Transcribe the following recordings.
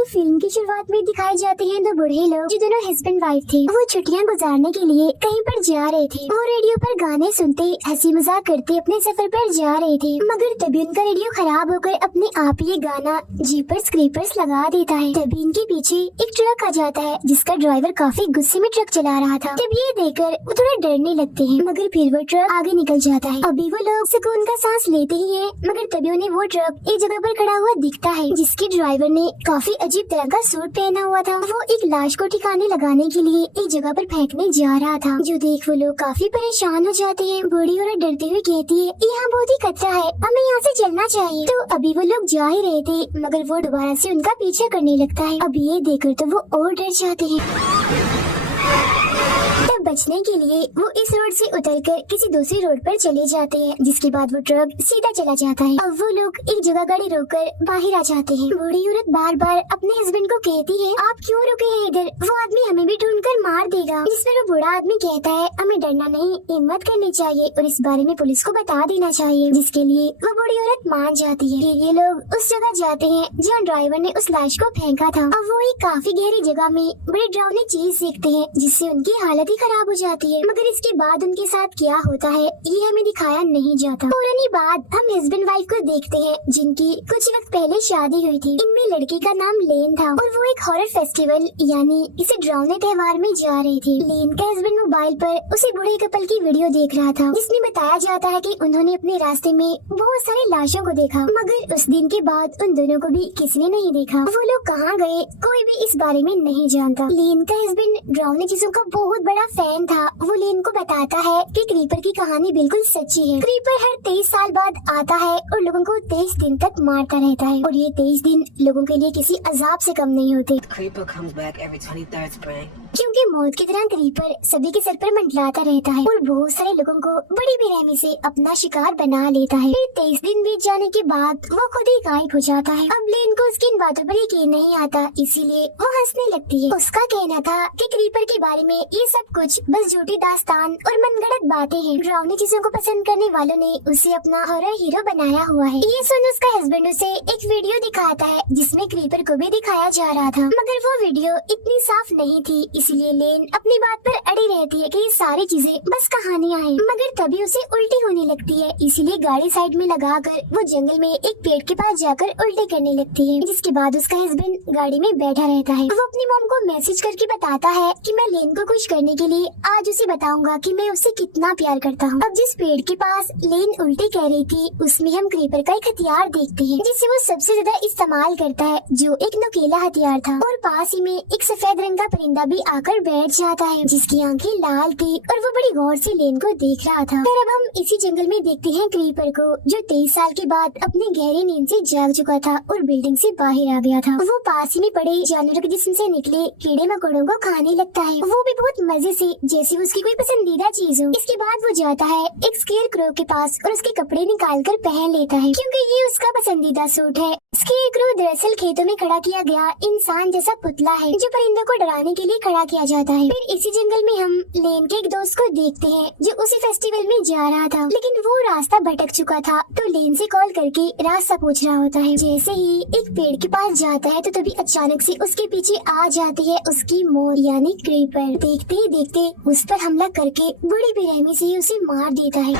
तो फिल्म की शुरुआत में दिखाए जाते हैं दो बूढ़े लोग जो दोनों हस्बैंड वाइफ थे। वो छुट्टियां गुजारने के लिए कहीं पर जा रहे थे। वो रेडियो पर गाने सुनते हंसी मजाक करते अपने सफर पर जा रहे थे, मगर तभी उनका रेडियो खराब होकर अपने आप ये गाना जीपर्स क्रीपर्स लगा देता है। तभी इनके पीछे एक ट्रक आ जाता है जिसका ड्राइवर काफी गुस्से में ट्रक चला रहा था। तब ये देखकर वो थोड़ा डरने लगते हैं, मगर फिर वो ट्रक आगे निकल जाता है। अभी वो लोग सुकून का सांस लेते ही है, मगर तभी उन्हें वो ट्रक एक जगह पर खड़ा हुआ दिखता है जिसके ड्राइवर ने काफी अजीब तरह का सूट पहना हुआ था। वो एक लाश को ठिकाने लगाने के लिए एक जगह पर फेंकने जा रहा था, जो देख वो लोग काफी परेशान हो जाते हैं। बूढ़ी औरत डरते हुए कहती है, यहाँ बहुत ही खतरा है, हमें यहाँ से चलना चाहिए। तो अभी वो लोग जा ही रहे थे, मगर वो दोबारा से उनका पीछा करने लगता है। अभी ये देखकर तो वो और डर जाते हैं। तब बचने के लिए वो इस रोड से उतरकर किसी दूसरी रोड पर चले जाते हैं, जिसके बाद वो ट्रक सीधा चला जाता है। अब वो लोग एक जगह गाड़ी रोककर बाहर आ जाते हैं। बूढ़ी औरत बार बार अपने हस्बैंड को कहती है, आप क्यों रुके हैं इधर, वो आदमी हमें भी ढूंढकर मार देगा। जिसमें वो बूढ़ा आदमी कहता है, हमें डरना नहीं, हिम्मत करनी चाहिए और इस बारे में पुलिस को बता देना चाहिए। जिसके लिए वो बूढ़ी औरत मान जाती है। फिर ये लोग उस जगह जाते हैं जहाँ ड्राइवर ने उस लाश को फेंका था। अब वो एक काफी गहरी जगह में बड़ी डरावनी चीज देखते हैं जिससे उनकी हालत ही खराब हो जाती है। मगर इसके बाद उनके साथ क्या होता है ये हमें दिखाया नहीं जाता। पुरानी बात हम हस्बैंड वाइफ को देखते हैं जिनकी कुछ वक्त पहले शादी हुई थी। इनमें लड़की का नाम लेन था और वो एक हॉरर फेस्टिवल यानी इसे डरावने त्योहार में जा रही थी। लेन का हस्बैंड मोबाइल पर उसी बूढ़े कपल की वीडियो देख रहा था जिसमें बताया जाता है कि उन्होंने अपने रास्ते में बहुत सारी लाशों को देखा, मगर उस दिन के बाद उन दोनों को भी किसी ने नहीं देखा। वो लोग कहाँ गए कोई भी इस बारे में नहीं जानता। लेन का हस्बैंड डरावनी चीजों का बहुत बड़ा फैन था। वो लेन को बताता है कि क्रीपर की कहानी बिल्कुल सच्ची है। क्रीपर हर 23 साल बाद आता है और लोगों को 23 दिन तक मारता रहता है और ये 23 दिन लोगों के लिए किसी अजाब से कम नहीं होते। Creeper comes back every 23rd spring. क्योंकि मौत की तरह क्रीपर सभी के सर पर मंडलाता रहता है और बहुत सारे लोगों को बड़ी बेरहमी से अपना शिकार बना लेता है। फिर 23 दिन बीत जाने के बाद वो खुद ही गायब हो जाता है। अब लेन को उसकी इन बातों पर यकीन नहीं आता, इसीलिए वो हंसने लगती है। उसका कहना था कि क्रीपर के बारे में ये सब कुछ बस झूठी दास्तान और मनगढ़ंत बातें हैं। डरावनी चीजों को पसंद करने वालों ने उसे अपना हॉरर हीरो बनाया हुआ है। ये सुन उसका हस्बैंड उसे एक वीडियो दिखाता है जिसमें क्रीपर को भी दिखाया जा रहा था, मगर वो वीडियो इतनी साफ नहीं थी, इसलिए लेन अपनी बात पर अड़ी रहती है कि ये सारी चीजें बस कहानियां हैं। मगर तभी उसे उल्टी होने लगती है, इसीलिए गाड़ी साइड में लगाकर वो जंगल में एक पेड़ के पास जाकर उल्टी करने लगती है। जिसके बाद उसका हस्बैंड गाड़ी में बैठा रहता है। वो अपनी मॉम को मैसेज करके बताता है कि मैं लेन को खुश करने के लिए आज उसे बताऊंगा कि मैं उससे कितना प्यार करता हूँ। अब जिस पेड़ के पास लेन उल्टी कह रही थी उसमें हम क्रीपर का एक हथियार देखते हैं जिसे वो सबसे ज्यादा इस्तेमाल करता है, जो एक नुकीला हथियार था। और पास ही में एक सफेद रंग का परिंदा भी आकर बैठ जाता है जिसकी आंखें लाल थी और वो बड़ी गौर से लेन को देख रहा था। फिर अब हम इसी जंगल में देखते हैं क्रीपर को जो 23 साल के बाद अपनी गहरी नींद से जाग चुका था और बिल्डिंग से बाहर आ गया था। वो पास ही में पड़े जानवरों के जिस्म से निकले कीड़े मकोड़ों को खाने लगता है, वो भी बहुत मजे से जैसे उसकी कोई पसंदीदा चीज हो। इसके बाद वो जाता है एक स्केयर क्रो के पास और उसके कपड़े निकाल कर पहन लेता है क्योंकि ये उसका पसंदीदा सूट है। स्केयर क्रो दरअसल खेतों में खड़ा किया गया इंसान जैसा पुतला है जो परिंदों को डराने के लिए खड़ा किया जाता है। फिर इसी जंगल में हम लेन के एक दोस्त को देखते हैं जो उसी फेस्टिवल में जा रहा था, लेकिन वो रास्ता भटक चुका था तो लेन से कॉल करके रास्ता पूछ रहा होता है। जैसे ही एक पेड़ के पास जाता है तो तभी अचानक से उसके पीछे आ जाती है उसकी मौत यानी क्रीपर। देखते ही देखते उस पर हमला करके बड़ी बेरहमी से उसे मार देता है।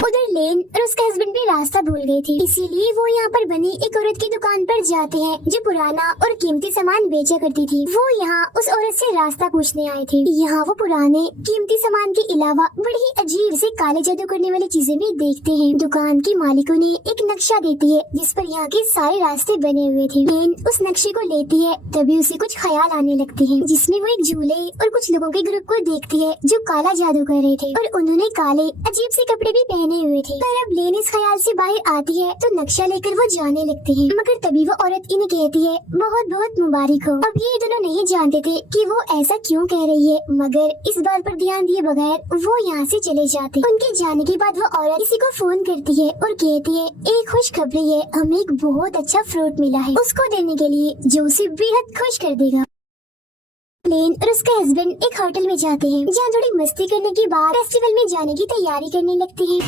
उधर लेन और उसका हस्बैंड भी रास्ता भूल गई थी, इसीलिए वो यहाँ पर बनी एक औरत की दुकान पर जाते हैं जो पुराना और कीमती सामान बेचा करती थी। वो यहाँ उस औरत से रास्ता पूछने आए थे। यहाँ वो पुराने कीमती सामान के अलावा बड़ी ही अजीब से काले जादू करने वाली चीजें भी देखते हैं। दुकान की मालिकों ने एक नक्शा देती है जिस पर यहाँ के सारे रास्ते बने हुए थे। लेन उस नक्शे को लेती है, तभी उसे कुछ ख्याल आने लगते हैं जिसमें वो एक झूले और कुछ लोगों के ग्रुप को देखती है जो काला जादू कर रहे थे और उन्होंने काले अजीब से कपड़े भी पहने हुए थे। पर अब लेन इस ख्याल से बाहर आती है तो नक्शा लेकर वो जाने लगते हैं, मगर तभी वो औरत इन्हें कहती है बहुत बहुत मुबारक हो। अब ये दोनों नहीं जानते थे कि वो ऐसा क्यों कह रही है, मगर इस बात पर ध्यान दिए बगैर वो यहाँ से चले जाते। उनके जाने के बाद वो औरत किसी को फोन करती है और कहती है एक खुशखबरी है, हमें एक बहुत अच्छा फ्रूट मिला है उसको देने के लिए जो उसे बेहद खुश कर देगा। लेन और उसका हस्बैंड एक होटल में जाते हैं जहाँ थोड़ी मस्ती करने के बाद फेस्टिवल में जाने की तैयारी करने लगते हैं।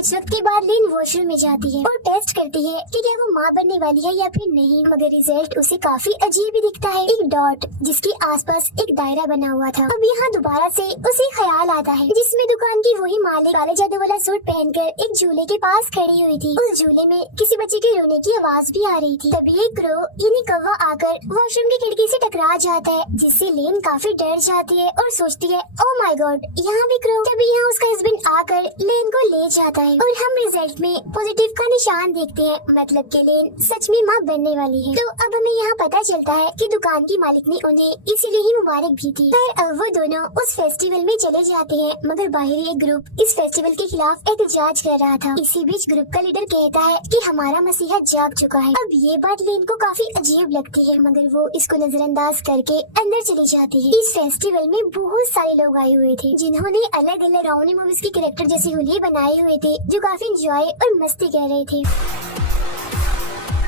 कुछ वक्त के बाद लेन वॉशरूम में जाती है और टेस्ट करती है कि क्या वो माँ बनने वाली है या फिर नहीं, मगर रिजल्ट उसे काफी अजीब ही दिखता है। एक डॉट जिसके आसपास एक दायरा बना हुआ था। अब यहाँ दोबारा से उसे ख्याल आता है जिसमें दुकान की वही मालिक काले जादू वाला सूट पहनकर एक झूले के पास खड़ी हुई थी। उस झूले में किसी बच्चे के रोने की आवाज भी आ रही थी। तभी एक क्रो यानी कौवा आकर वॉशरूम की खिड़की से टकरा जाता है, जिससे लेन काफी डर जाती है और सोचती है ओ माय गॉड यहाँ भी क्रो। तभी यहाँ उसका हस्बैंड आकर लेन को ले जाता है और हम रिजल्ट में पॉजिटिव का निशान देखते हैं, मतलब कि लेन सच में माँ बनने वाली है। तो अब हमें यहाँ पता चलता है कि दुकान की मालिक ने उन्हें इसीलिए ही मुबारक भी थी। फिर अब वो दोनों उस फेस्टिवल में चले जाते हैं, मगर बाहरी एक ग्रुप इस फेस्टिवल के खिलाफ एहतजाज कर रहा था। इसी बीच ग्रुप का लीडर कहता है कि हमारा मसीहा जाग चुका है। अब ये बात लेन को काफी अजीब लगती है, मगर वो इसको नजरअंदाज करके अंदर चली जाती है। इस फेस्टिवल में बहुत सारे लोग आए हुए थे जिन्होंने अलग अलग डरावनी मूवीज के कैरेक्टर जैसे हुलिये बनाए हुए थे, जो काफी एंजॉय और मस्ती कर रहे थे।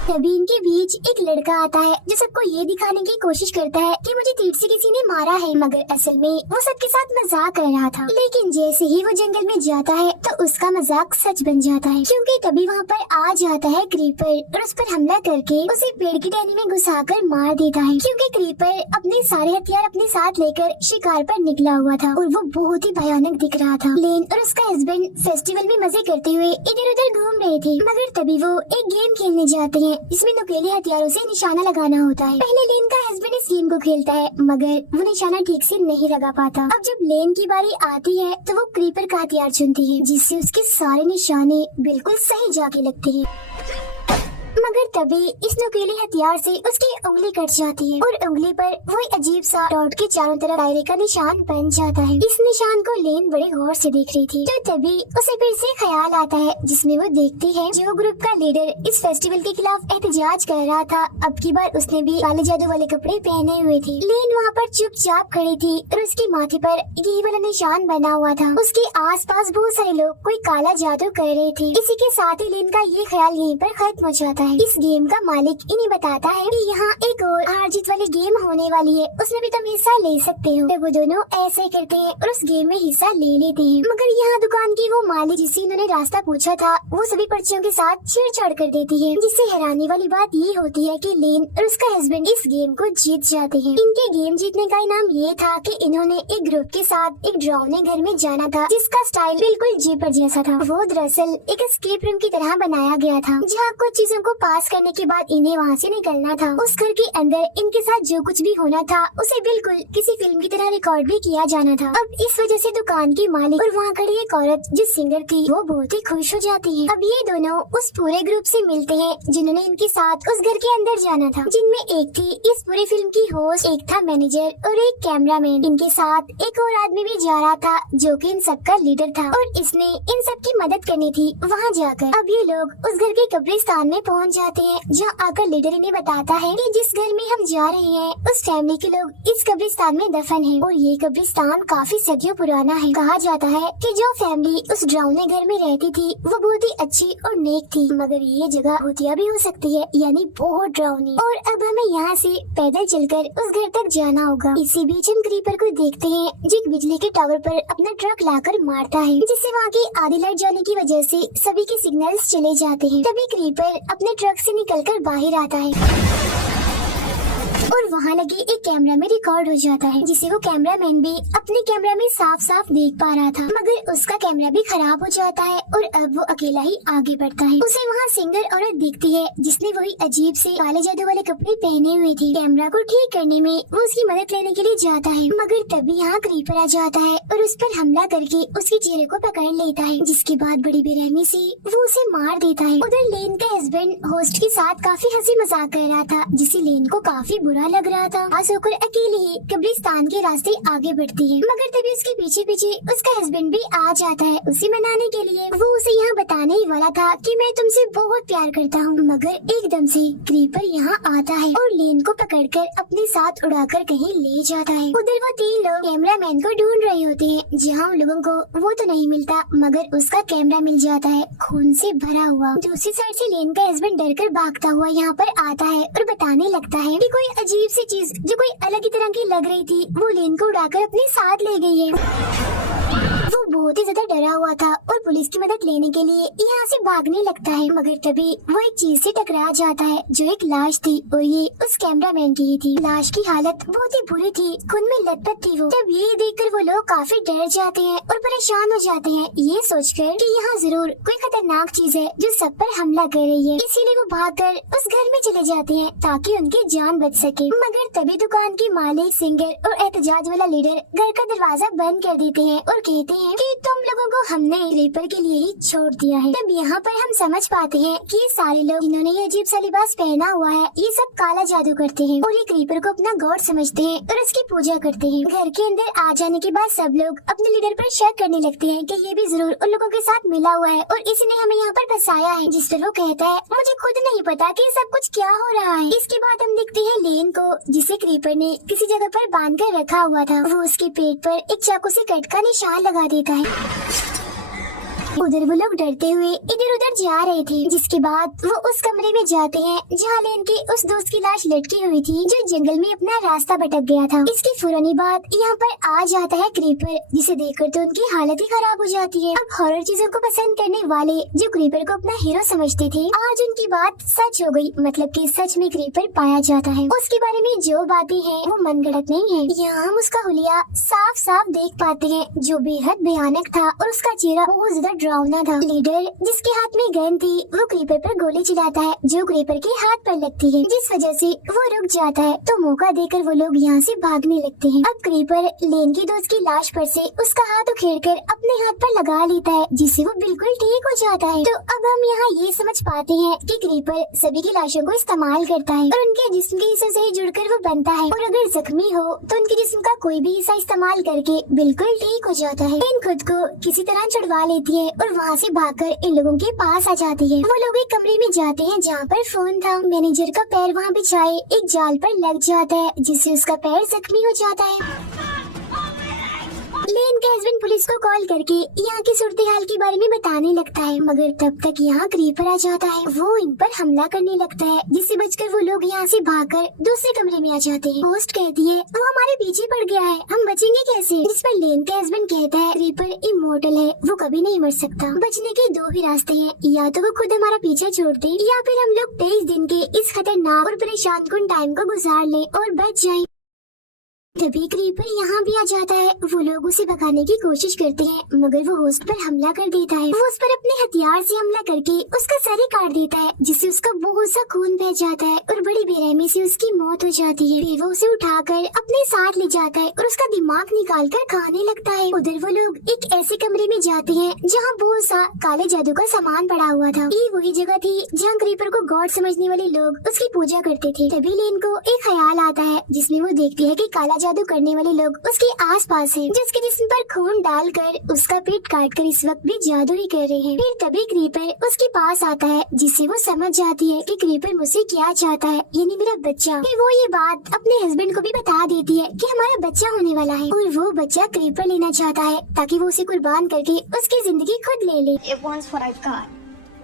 तभी इनके बीच एक लड़का आता है जो सबको ये दिखाने की कोशिश करता है कि मुझे तीर से किसी ने मारा है, मगर असल में वो सबके साथ मजाक कर रहा था। लेकिन जैसे ही वो जंगल में जाता है तो उसका मजाक सच बन जाता है, क्योंकि तभी वहाँ पर आ जाता है क्रीपर और उस पर हमला करके उसे पेड़ की टहनी में घुसाकर मार देता है, क्योंकि क्रीपर अपने सारे हथियार अपने साथ लेकर शिकार पर निकला हुआ था और वो बहुत ही भयानक दिख रहा था। लेन और उसका हस्बैंड फेस्टिवल में मजे करते हुए इधर उधर घूम रहे थे, मगर तभी वो एक गेम खेलने जाते हैं इसमें नुकीले हथियारों से निशाना लगाना होता है। पहले लेन का हस्बैंड इस गेम को खेलता है, मगर वो निशाना ठीक से नहीं लगा पाता। अब जब लेन की बारी आती है तो वो क्रीपर का हथियार चुनती है, जिससे उसके सारे निशाने बिल्कुल सही जाके लगते हैं। मगर तभी इस नुकीले हथियार से उसकी उंगली कट जाती है और उंगली पर वही अजीब सा डॉट के चारों तरफ दायरे का निशान बन जाता है। इस निशान को लेन बड़े गौर से देख रही थी, तो तभी उसे फिर से ख्याल आता है, जिसमें वो देखती है जो ग्रुप का लीडर इस फेस्टिवल के खिलाफ एहतजाज कर रहा था, अब की बार उसने भी काले जादू वाले कपड़े पहने हुए थे। लेन वहाँ पर चुपचाप खड़ी थी और उसके माथे पर यही वाला निशान बना हुआ था। उसके आसपास बहुत सारे लोग कोई काला जादू कर रहे थे। इसी के साथ ही लेन का ये ख्याल यहीं पर खत्म हो जाता है। इस गेम का मालिक इन्हें बताता है कि यहाँ एक और हार जीत वाली गेम होने वाली है, उसमें भी तुम हिस्सा ले सकते हो। तो वो दोनों ऐसे करते हैं और उस गेम में हिस्सा ले लेते हैं, मगर यहाँ दुकान की वो मालिक जिससे इन्होंने रास्ता पूछा था वो सभी पर्चियों के साथ छेड़छाड़ कर देती है, जिससे हैरानी वाली बात ये होती है कि लेन और उसका हस्बैंड इस गेम को जीत जाते हैं। इनके गेम जीतने का इनाम ये था कि इन्होंने एक ग्रुप के साथ एक डरावने घर में जाना था, जिसका स्टाइल बिल्कुल जीपर जैसा था। वो दरअसल एक एस्केप रूम की तरह बनाया गया था, जहाँ कुछ चीजों को पास करने के बाद इन्हें वहाँ से निकलना था। उस घर के अंदर इनके साथ जो कुछ भी होना था उसे बिल्कुल किसी फिल्म की तरह रिकॉर्ड भी किया जाना था। अब इस वजह से दुकान की मालिक और वहाँ खड़ी एक औरत जो सिंगर थी वो बहुत ही खुश हो जाती है। अब ये दोनों उस पूरे ग्रुप से मिलते हैं जिन्होंने इनके साथ उस घर के अंदर जाना था, जिनमें एक थी इस पूरी फिल्म की होस्ट, एक था मैनेजर और एक कैमरामैन। इनके साथ एक और आदमी भी जा रहा था जो कि इन सबका लीडर था और इसने इन सब की मदद करनी थी वहाँ जाकर। अब ये लोग उस घर के कब्रिस्तान में पहुँच जाते हैं, जहाँ आकर लीडर इन्हें बताता है कि जिस घर में हम जा रहे हैं उस फैमिली के लोग इस कब्रिस्तान में दफन हैं और ये कब्रिस्तान काफी सदियों पुराना है। कहा जाता है कि जो फैमिली उस डरावने घर में रहती थी वो बहुत ही अच्छी और नेक थी, मगर ये जगह भूतिया भी हो सकती है, यानी बहुत डरावनी। और अब हमें यहाँ से पैदल चलकर उस घर तक जाना होगा। इसी बीच हम क्रीपर को देखते हैं जो एक बिजली के टावर पर अपना ट्रक लाकर मारता है, जिससे वहाँ की आधी लाइट जाने की वजह से सभी के सिग्नल्स चले जाते हैं। तभी क्रीपर अपने ट्रक से निकलकर बाहर आता है और वहाँ लगे एक कैमरा में रिकॉर्ड हो जाता है, जिसे वो कैमरामैन भी अपने कैमरा में साफ साफ देख पा रहा था, मगर उसका कैमरा भी खराब हो जाता है और अब वो अकेला ही आगे बढ़ता है। उसे वहाँ सिंगर औरत दिखती है जिसने वही अजीब से काले जादू वाले कपड़े पहने हुए थे। कैमरा को ठीक करने में वो उसकी मदद लेने के लिए जाता है, मगर तभी यहाँ क्रीपर आ जाता है और उस पर हमला करके उसके चेहरे को पकड़ लेता है, जिसके बाद बड़ी बेरहमी से वो उसे मार देता है। उधर लेन का हस्बैंड होस्ट के साथ काफी हंसी मजाक कर रहा था, जिससे लेन को काफी बुरा लग रहा था। पास होकर अकेले ही कब्रिस्तान के रास्ते आगे बढ़ती है, मगर तभी उसके पीछे पीछे उसका हस्बैंड भी आ जाता है उसे मनाने के लिए। वो उसे यहाँ बताने ही वाला था कि मैं तुमसे बहुत प्यार करता हूँ, मगर एकदम से क्रीपर यहाँ आता है और लेन को पकड़कर अपने साथ उड़ाकर कहीं ले जाता है। उधर वो तीन लोग कैमरामैन को ढूंढ रहे होते हैं, जहाँ उन लोगों को वो तो नहीं मिलता, मगर उसका कैमरा मिल जाता है खून से भरा हुआ। दूसरी साइड से लेन का हस्बैंड डरकर भागता हुआ यहाँ पर आता है और बताने लगता है कि कोई अजीब सी चीज जो कोई अलग ही तरह की लग रही थी वो लेन को उड़ाकर अपने साथ ले गई है। वो बहुत ही ज्यादा डरा हुआ था और पुलिस की मदद लेने के लिए यहाँ से भागने लगता है, मगर तभी वो एक चीज से टकरा जाता है जो एक लाश थी और ये उस कैमरामैन की ही थी। लाश की हालत बहुत ही बुरी थी, खून में लथपथ थी वो। तब ये देखकर वो लोग काफी डर जाते हैं और परेशान हो जाते हैं, ये सोचकर कि यहाँ जरूर कोई खतरनाक चीज है जो सब पर हमला कर रही है। इसीलिए वो भागकर उस घर में चले जाते हैं ताकि उनकी जान बच सके। मगर तभी दुकान की मालिक, सिंगर और एहतजाज वाला लीडर घर का दरवाजा बंद कर देते हैं और कहते हैं कि तुम लोगों को हमने क्रीपर के लिए ही छोड़ दिया है। तब यहाँ पर हम समझ पाते हैं कि ये सारे लोग जिन्होंने ये अजीब सा लिबास पहना हुआ है ये सब काला जादू करते हैं और ये क्रीपर को अपना गॉड समझते हैं और उसकी पूजा करते हैं। घर के अंदर आ जाने के बाद सब लोग अपने लीडर पर शक करने लगते हैं कि ये भी जरूर उन लोगों के साथ मिला हुआ है और इसी ने हमें यहाँ पर फंसाया है। जिस पर वो कहता है मुझे खुद नहीं पता कि सब कुछ क्या हो रहा है। इसके बाद हम देखते हैं लेन को, जिसे क्रीपर ने किसी जगह पर बांध कर रखा हुआ था। वो उसके पेट पर एक चाकू से कट का निशान लगा देता है। उधर वो लोग डरते हुए इधर उधर जा रहे थे। जिसके बाद वो उस कमरे में जाते हैं जहाँ लेन के उस दोस्त की लाश लटकी हुई थी जो जंगल में अपना रास्ता भटक गया था। इसके फौरन बाद यहाँ पर आ जाता है क्रीपर, जिसे देखकर तो उनकी हालत ही खराब हो जाती है। अब हॉरर चीजों को पसंद करने वाले जो क्रीपर को अपना हीरो समझते थे, आज उनकी बात सच हो गई, मतलब कि सच में क्रीपर पाया जाता है। उसके बारे में जो बातें हैं वो मनगढ़ंत नहीं है। यहाँ हम उसका हुलिया साफ साफ देख पाते हैं जो बेहद भयानक था और उसका चेहरा बहुत ज्यादा डरावना था। लीडर जिसके हाथ में गन थी वो क्रीपर पर गोली चलाता है जो क्रीपर के हाथ पर लगती है, जिस वजह से वो रुक जाता है। तो मौका देकर वो लोग यहाँ से भागने लगते हैं। अब क्रीपर लेन की दोस्त की लाश पर से उसका हाथ उखेड़कर अपने हाथ पर लगा लेता है, जिससे वो बिल्कुल ठीक हो जाता है। तो अब हम यहाँ ये समझ पाते हैं कि क्रीपर सभी की लाशों को इस्तेमाल करता है और उनके जिस्म के हिस्से से जुड़कर वो बनता है और अगर जख्मी हो तो उनके जिस्म का कोई भी हिस्सा इस्तेमाल करके बिल्कुल ठीक हो जाता है। इन खुद को किसी तरह छुड़वा लेती है और वहाँ से भागकर इन लोगों के पास आ जाती है। वो लोग एक कमरे में जाते हैं जहाँ पर फोन था। मैनेजर का पैर वहाँ बिछाए एक जाल पर लग जाता है, जिससे उसका पैर जख्मी हो जाता है। लेन का हस्बैंड पुलिस को कॉल करके यहाँ की सूरत हाल के बारे में बताने लगता है, मगर तब तक यहाँ क्रीपर आ जाता है। वो इन पर हमला करने लगता है, जिससे बचकर वो लोग यहाँ से भागकर दूसरे कमरे में आ जाते हैं। होस्ट कहती है वो हमारे पीछे पड़ गया है, हम बचेंगे कैसे? जिस पर लेन का हस्बैंड कहता है क्रीपर इमोर्टल है, वो कभी नहीं मर सकता। बचने के दो ही रास्ते हैं, या तो वो खुद हमारा पीछा छोड़ दे या फिर हम लोग 23 दिन के इस खतरनाक और परेशान कुन टाइम को गुजार ले और बच जाए। तभी क्रीपर यहाँ भी आ जाता है। वो लोग उसे भगाने की कोशिश करते हैं, मगर वो होस्ट पर हमला कर देता है। वो उस पर अपने हथियार से हमला करके उसका सर ही काट देता है, जिससे उसका बहुत सा खून बह जाता है और बड़ी बेरहमी से उसकी मौत हो जाती है। फिर वो उसे उठाकर अपने साथ ले जाता है और उसका दिमाग निकाल कर खाने लगता है। उधर वो लोग एक ऐसे कमरे में जाते हैं जहाँ बहुत सा काले जादू का सामान पड़ा हुआ था। ये वही जगह थी जहाँ क्रीपर को गॉड समझने वाले लोग उसकी पूजा करते थे। तभी लेन को एक ख्याल आता है, जिसमें वो देखती है कि काला जादू करने वाले लोग उसके आसपास हैं, जिसके जिस्म पर खून डालकर उसका पेट काटकर इस वक्त भी जादू ही कर रहे हैं। फिर तभी क्रीपर उसके पास आता है, जिससे वो समझ जाती है कि क्रीपर मुझसे क्या चाहता है, यानी मेरा बच्चा। फिर वो ये बात अपने हस्बैंड को भी बता देती है कि हमारा बच्चा होने वाला है और वो बच्चा क्रीपर लेना चाहता है ताकि वो उसे कुर्बान करके उसकी जिंदगी खुद ले ले। It wants what I've got.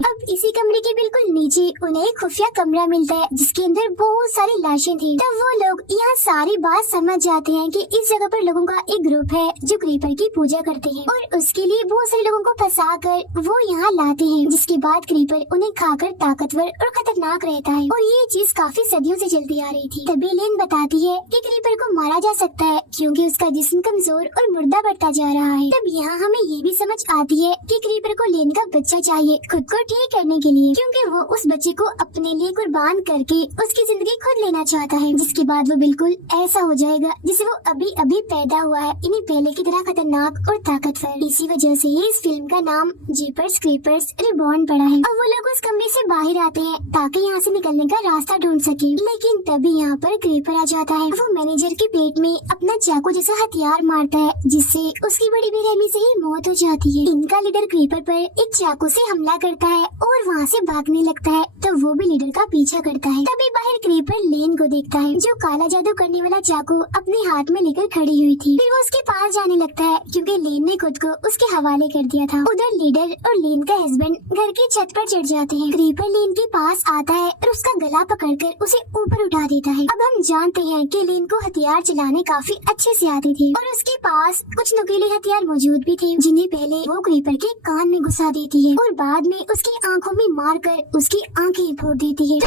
अब इसी कमरे के बिल्कुल नीचे उन्हें एक खुफिया कमरा मिलता है जिसके अंदर बहुत सारी लाशें थी। तब वो लोग यहाँ सारी बात समझ जाते हैं कि इस जगह पर लोगों का एक ग्रुप है जो क्रीपर की पूजा करते हैं और उसके लिए बहुत सारे लोगों को फंसा कर वो यहाँ लाते हैं, जिसके बाद क्रीपर उन्हें खाकर ताकतवर और खतरनाक रहता है और ये चीज काफी सदियों से चलती आ रही थी। तभी लेन बताती है कि क्रीपर को मारा जा सकता है क्योंकि उसका जिस्म कमजोर और मुर्दा बढ़ता जा रहा है। तब यहाँ हमें ये भी समझ आती है कि क्रीपर को लेन का बच्चा चाहिए खुद को ठीक करने के लिए, क्योंकि वो उस बच्चे को अपने लिए कुर्बान करके उसकी जिंदगी खुद लेना चाहता है, जिसके बाद वो बिल्कुल ऐसा हो जाएगा जिसे वो अभी अभी पैदा हुआ है, इन्हीं पहले की तरह खतरनाक और ताकतवर। इसी वजह से इस फिल्म का नाम जीपर्स क्रीपर्स रिबॉर्न पड़ा है। अब वो लोग उस कमरे से बाहर आते हैं ताकि यहाँ से निकलने का रास्ता ढूंढ सके, लेकिन तभी यहाँ पर क्रीपर आ जाता है। वो मैनेजर के पेट में अपना चाकू जैसा हथियार मारता है, जिससे उसकी बड़ी बेरहमी से ही मौत हो जाती है। इनका लीडर क्रीपर पर एक चाकू से हमला करता है और वहाँ से भागने लगता है, तो वो भी लीडर का पीछा करता है। तभी बाहर क्रीपर लेन को देखता है जो काला जादू करने वाला चाकू अपने हाथ में लेकर खड़ी हुई थी। फिर वो उसके पास जाने लगता है क्योंकि लेन ने खुद को उसके हवाले कर दिया था। उधर लीडर और लेन का हस्बैंड घर की छत पर चढ़ जाते हैं। क्रीपर लेन के पास आता है और उसका गला पकड़कर उसे ऊपर उठा देता है। अब हम जानते हैं कि लेन को हथियार चलाने काफी अच्छे से आते थे और उसके पास कुछ नुकीले हथियार मौजूद भी थे, जिन्हें पहले वो क्रीपर के कान में घुसा देती है और बाद में उसकी आंखों में मारकर उसकी आंखें फोड़ देती है।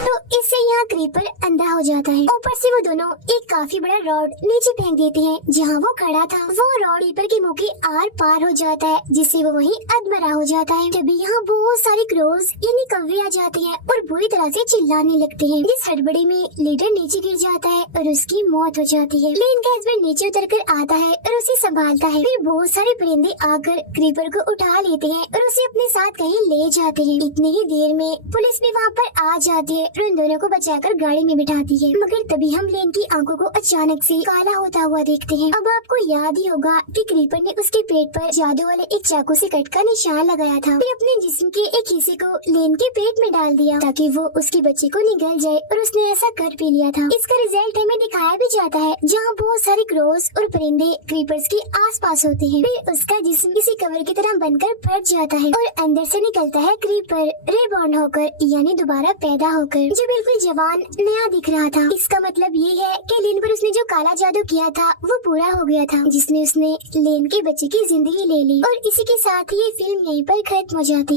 तो इससे यहाँ क्रीपर अंधा हो जाता है। ऊपर से वो दोनों एक काफी बड़ा रॉड नीचे फेंक देते हैं जहाँ वो खड़ा था। वो रॉड क्रीपर के मुंह के आर पार हो जाता है, जिससे वो वहीं अधमरा हो जाता है। तभी यहाँ बहुत सारे क्रोज यानी कौवे आ जाते हैं और बुरी तरह से चिल्लाने लगते हैं। इस हड़बड़ी में लीडर नीचे गिर जाता है और उसकी मौत हो जाती है। लेन का हस्बैंड नीचे उतर कर आता है और उसे संभालता है। फिर बहुत सारे परिंदे आकर क्रीपर को उठा लेते हैं और उसे अपने साथ कहीं ले जाते हैं। इतनी ही देर में पुलिस भी वहाँ पर आ जाती है और उन दोनों को बचाकर गाड़ी में बिठाती है। मगर तभी हम लेन की आंखों को अचानक से काला होता हुआ देखते हैं। अब आपको याद ही होगा कि क्रीपर ने उसके पेट पर जादू वाले एक चाकू से कट का निशान लगाया था। फिर अपने जिस्म के एक हिस्से को लेन के पेट में डाल दिया ताकि वो उसके बच्चे को निगल जाए और उसने ऐसा कर भी लिया था। इसका रिजल्ट हमें दिखाया भी जाता है जहाँ बहुत सारे क्रोस और परिंदे क्रीपर्स के आसपास होते हैं। फिर उसका जिस्म किसी कवर की तरह बनकर फट जाता है और अंदर से निकलता है क्रीपर रीबॉर्न होकर यानी दोबारा पैदा होकर, जो बिल्कुल जवान नया दिख रहा था। इसका मतलब ये है कि लेन पर उसने जो काला जादू किया था वो पूरा हो गया था, जिसने उसने लेन के बच्चे की जिंदगी ले ली। और इसी के साथ ये फिल्म यहीं पर खत्म हो जाती।